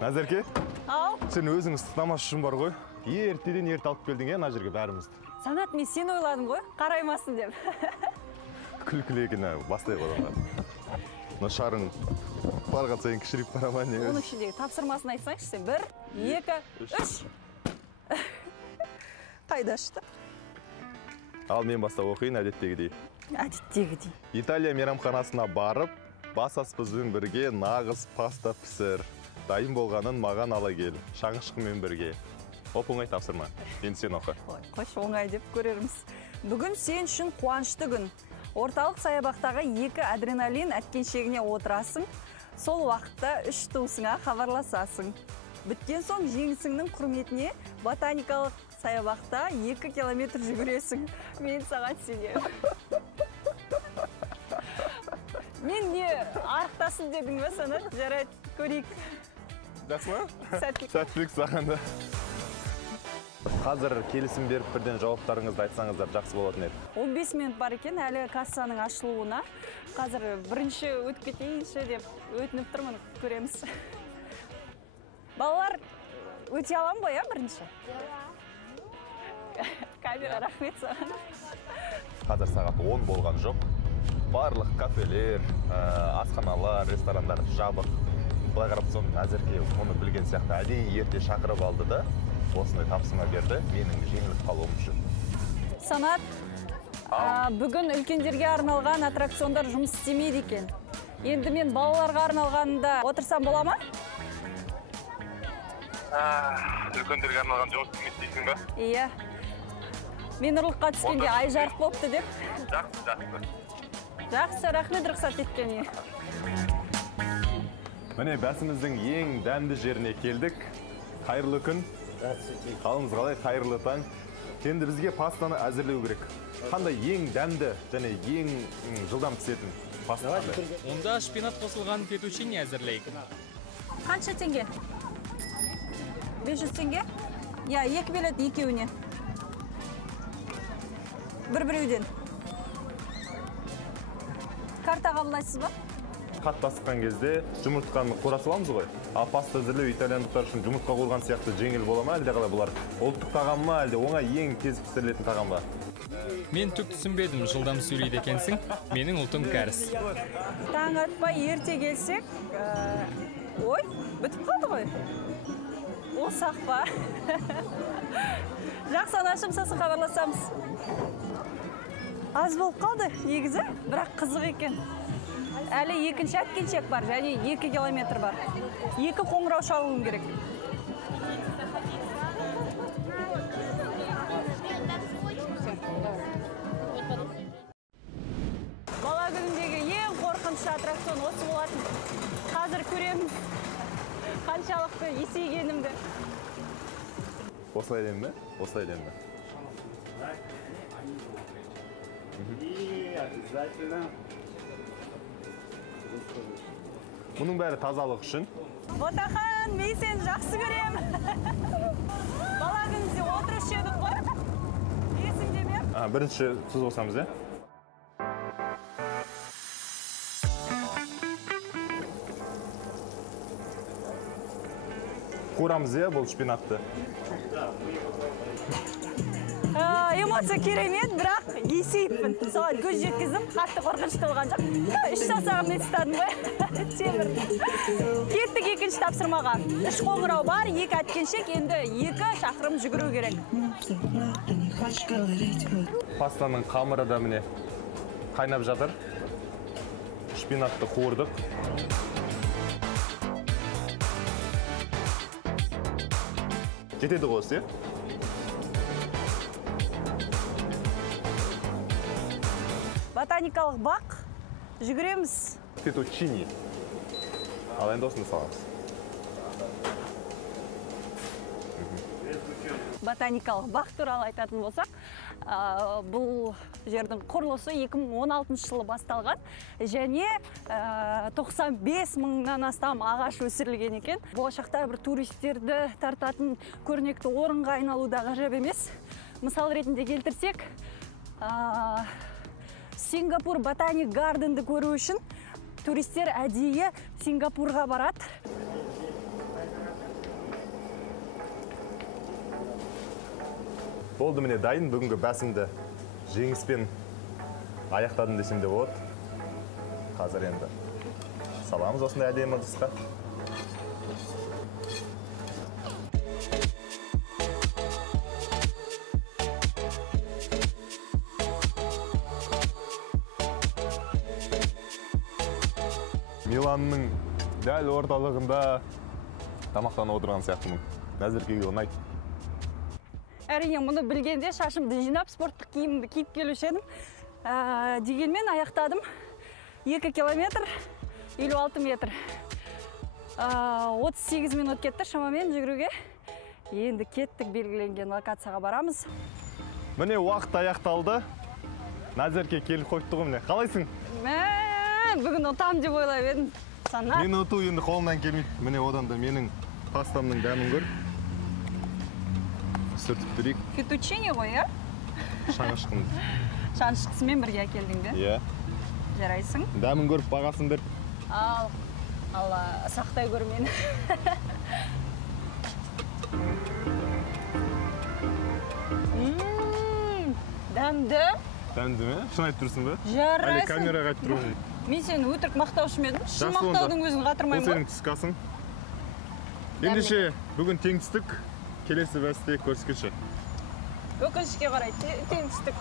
Назерке? Ау? Сен өзің ыстықтамас үшін бар ғой. Ертеден ерте алып келдің мына жерге бәрімізді. Санат, мен сені ойладым ғой, қараймасын деп. Күлкілі екен, бастай қойғандар. Мына шарың барған сайын кішірейіп бара ма не? Оның ішіндегі тапсырмасын айтсаңшы сен. 1, 2, 3. Қайда ашты? Ал мен бастап оқиын, әдеттегідей. Әдеттегідей. Италия мейрамханасына барып, бас аспазбен бірге нағыз паста пісір. Дайын болғанын маған ала кел. Шаңышқымен бірге. Оп-оңай тапсырма. Енді сен оқы. Қош оңай деп көрерміз. Бүгін сен үшін қуанышты күн. Орталық саябақтағы 2 адреналин әткеншегіне отырасың. Сол уақытта 3 туысыңа хабарласасың. Біткен соң жеңісіңнің құрметіне ботаникалық саябақта 2 километр жүгіресің. Мен саған сенемін. Мен не арықтасын дедің бе, Санат? Жарайды, көрейік. Жақсы ма? Сәттілік. Сәттілік саған да. Қазір келісім беріп бірден жауаптарыңызды айтсаңыздар жақсы болатын еді. 15 минут бар екен әлі кассаның ашылуына. Қазір бірінші өтіп кетейінші деп өтініп тұрмын, көреміз. Балалар өте алам ғой, бірінші? Камера, рахмет саған. Қазір сағат 10 болған жоқ. Барлық кафелер, асханалар, ресторандар жабық. Былай қарап соң Назерке оны білген сияқты әдейі ерте шақырып алды да, осындай тапсырма берді, менің жеңіліп қалуым үшін. Санат, бүгін үлкендерге арналған аттракциондар жұмыс істемейді екен. Енді мен балаларға арналғанында отырсам бола ма? Үлкендерге арналған жұмыс істемейді дейсің ба? Иә. Мен ұрлыққа түскенде ай жарық болыпты деп. Жақсы, рахмет рұқсат еткеніне. Міне бәсіміздің ең дәмді жеріне келдік. Қайырлы күн. Қалыңыз қалай, қайырлы таң. Енді бізге пастаны әзірлеу керек. Қандай ең дәмді және ең жылдам пісетін паста? Онда шпинат қосылған фетучини әзірлейік. Қанша теңге? 500 теңге? Я, 2 билет екеуіне. Бір-біреуден. Карта қабылдайсыз ба? Қатты асыққан кезде жұмыртқаны қора саламыз ғой. Ал паста әзірлеу итальяндықтар үшін жұмыртқа қойған сияқты жеңіл бола ма, әлде қалай бұлар? Ұлттық тағам ма, әлде оңай ең тез пісірілетін тағам ба? Мен түк түсінбедім, жылдам сөйлейді екенсің. Менің ұлтым кәріс. Таң атпай ерте келсек, ой, бітіп қалды ғой. Ол сақ па? Жақсы, анашым, сосын хабарласамыз. Аз болып қалды, негізі, бірақ қызық екен. Әлі екінші әткеншек бар, және 2 километр бар. 2 қоңырау шалуым керек. Бала күніндегі ең қорқынышты аттракцион осы болатын. Қазір көремін қаншалықты есейгенімді. Осылай деймін бе? Осылай деймін бе? Мұның бәрі тазалық үшін. Ботақан, мен сені жақсы көрем. Бала күнімізде отырыс жедік қой. Есіңде ме? Бірінші тұз қосамыз, е? Қуырамыз, е, бұл шпинатты. Эмоция керемет, бірақ есейіппін. Соған көз жеткіздім, қатты қорқынышты болған жоқ. 3 саусағыммен ұстадым ғой. Темір. Кеттік екінші тапсырмаға. 3 қоңырау бар, 2 әткеншек, енді 2 шақырым жүгіру керек. Пастаның қамыры да міне қайнап жатыр. Шпинатты қуырдық. Жетеді ғой осы, е? Ботаникалық бақ, жүгіреміз. Фетучини. Ал енді осыны саламыз. Ботаникалық бақ туралы айтатын болсақ, бұл жердің құрылысы 2016 жылы басталған, және 95 мыңнан астам ағаш өсірілген екен. Болашақта бір туристерді тартатын көрнекті орынға айналуда ғажап емес. Мысал ретінде келтірсек, Сингапур Ботаник Гарденді көру үшін туристер әдейі Сингапурға барады. Болды, міне дайын. Бүгінгі бәсімді жеңіспен аяқтадым десем де болады. Қазір енді саламыз осындай әдемі ыдысқа. Миланның дәл орталығында тамақтанып отырған сияқтымын. Назеркеге ұнайды. Әрине, мұны білгенде шашымды жинап, спорттық киімімді киіп келуші едім. Дегенмен аяқтадым. 2 километр, 56 метр. 38 минут кетті шамамен жүгіруге. Енді кеттік, белгіленген локацияға барамыз. Міне уақыт аяқталды. Назерке келіп қойды ғой, міне. Қалайсың? Бүгін ұтам деп ойлап едім. Сана. Мен ұту енді қолымнан келмейді. Міне одан да менің пастамның дәмін көр. Сүртіп берейік. Фетучини ғой, е? Шаңышқын. Шаңышқысымен бірге әкелдің бе? Иә. Жарайсың. Дәмін көріп бағасын бер. Ал, Алла, сақтай көр мені. Дәмді. Дәмді ме? Шын айтып тұрсың ба? Жарайсың. Әлі камераға айтып тұрмын. Мен сені өтірік мақтаушы ма едім? Шын мақтаудың өзін қатырмаймын ба? Бұл сенің түсқасың. Ендеше бүгін теңістік, келесі бәсте көріскенше. Өкінішке қарай теңістік.